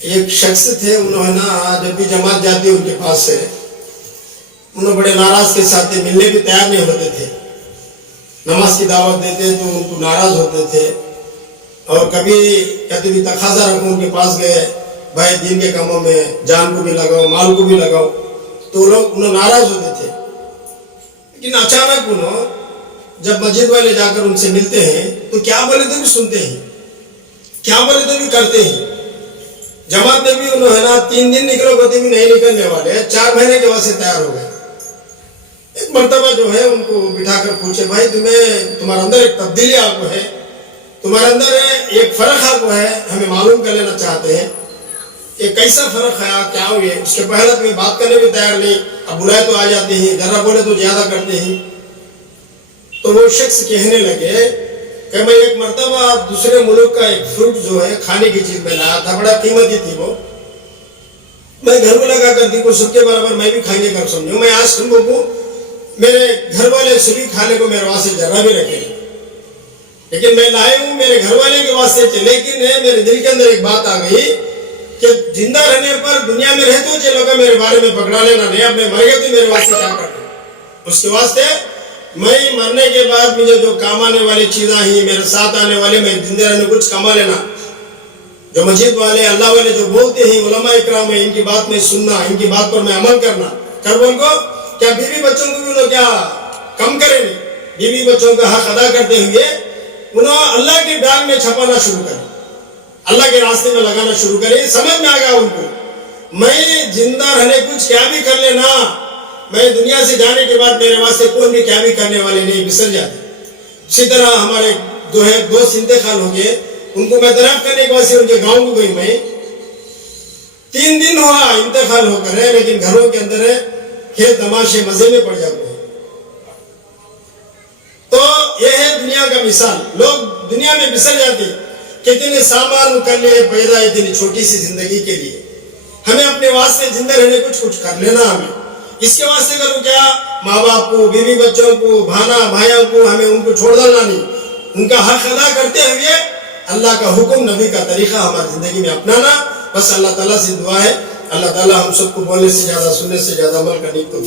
ایک شخص تھے، انہوں نے نا جب بھی جماعت جاتی ان کے پاس سے انہوں بڑے ناراض کے ساتھ تھے، ملنے بھی تیار نہیں ہوتے تھے، نماز کی دعوت دیتے تو ان کو ناراض ہوتے تھے، اور کبھی کہتے بھی تقاضا رکھو ان کے پاس گئے، بھائی دین کے کاموں میں جان کو بھی لگاؤ مال کو بھی لگاؤ، تو انہوں ناراض ہوتے تھے۔ لیکن اچانک انہوں جب مسجد والے جا کر ان سے ملتے ہیں تو کیا بولے تو بھی سنتے ہیں، کیا بولے تو بھی کرتے ہیں۔ جماعت میں بھی انہوں نے نا 3 دن نکلو ہوتے بھی نہیں نکلنے والے، 4 مہینے کے بعد سے تیار ہو گئے۔ ایک مرتبہ جو ہے ان کو بٹھا کر پوچھے، بھائی تمہارے اندر ایک تبدیلی آپ کو ہے، تمہارے اندر ایک فرق آپ کو ہے، ہمیں معلوم کر لینا چاہتے ہیں، یہ کیسا فرق ہے، کیا ہو یہ؟ اس کے پہلے تمہیں بات کرنے بھی تیار نہیں، اب بلائے تو آ جاتے ہیں، ذرا بولے تو زیادہ کرتے ہیں۔ تو وہ شخص کہنے لگے کہ میں ایک مرتبہ دوسرے ملک کا ایک فروٹ جو ہے کھانے کی چیز میں لایا تھا، بڑا قیمتی تھی وہ، میں گھر کو لگا کر دی کو سب کے برابر میں بھی کھائیں گے کر سمجھوں، میں آج تم کو میرے گھر والے سبھی کھانے کو میرے واسطے ذرا بھی رکھے، لیکن میں لائے ہوں میرے گھر والے کے واسطے، لیکن میرے دل کے اندر ایک بات آ گئی کہ زندہ رہنے پر دنیا میں رہتے ہوئے لوگ میرے بارے میں پکڑا لینا نہیں، اب میں مر گیا تو میرے واسطے کیا کرتے، اس کے واسطے میں مرنے کے بعد مجھے جو کام آنے والی چیزیں ہیں میرے ساتھ آنے والے، میں زندہ رہنے کچھ کما لینا، جو مسجد والے اللہ والے جو بولتے ہیں علماء اکرام ہیں، ان کی بات میں سننا، ان کی بات پر میں عمل کرنا، کر بول کو کیا بیوی بچوں کو بھی انہوں کیا کم کریں گے، بیوی بچوں کا حق ادا کرتے ہوئے انہوں اللہ کے ڈال میں چھپانا شروع کریں، اللہ کے راستے میں لگانا شروع کریں۔ سمجھ میں آ گیا ان کو میں زندہ رہنے کچھ کیا بھی کر لینا، میں دنیا سے جانے کے بعد میرے واسطے کوئی بھی کیا بھی کرنے والے نہیں، بسر جاتے۔ اسی طرح ہمارے دوست انتقال ہو گئے، ان کو میں درخت کرنے کے واسطے ان کے گاؤں کو گئی، میں 3 دن ہوا انتقال ہو کر ہے، لیکن گھروں کے اندر ہے کھیل تماشے مزے میں پڑ جاتے ہیں۔ تو یہ ہے دنیا کا مثال، لوگ دنیا میں بسر جاتے، کتنے سامان کر لیے پیدا اتنی چھوٹی سی زندگی کے لیے، ہمیں اپنے واسطے زندہ رہنے کچھ کر لینا، ہمیں اس کے واسطے کرو کیا، ماں باپ کو، بیوی بچوں کو، بھانا بھائیوں کو، ہمیں ان کو چھوڑ دینا نہیں، ان کا حق ادا کرتے ہوئے اللہ کا حکم نبی کا طریقہ ہماری زندگی میں اپنانا۔ بس اللہ تعالیٰ سے دعا ہے اللہ تعالیٰ ہم سب کو بولنے سے زیادہ سننے سے زیادہ عمل کرنے کی توفیق